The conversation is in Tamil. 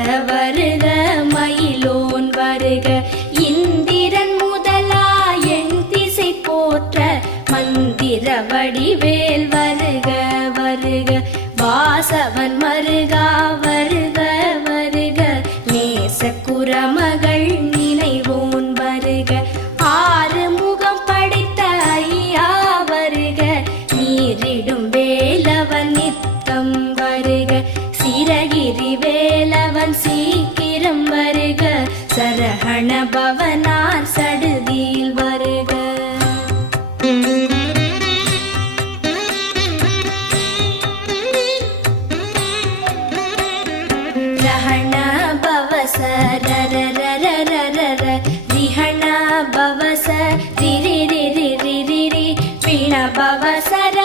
வருக மயிலோன் வருக இந்திரன் முதலா என் திசை போற்ற மந்திர வடிவேல் வருக வருக வாசவன் மருகா வருக வருக நேச குரமகள் நினைவோன் வருக ஆறு முகம் படைத்த ஐயா வருக நீரிடும் வேலவன் நித்தம் வருக சிரகிரி வேலவன் சீக்கிரம் வருக சரஹண பவனார் சடுதியில் வருக ரஹண பவச ரரரரரரர ரிஹண பவச ரிரிரிரிரிரிரி பிண பவசர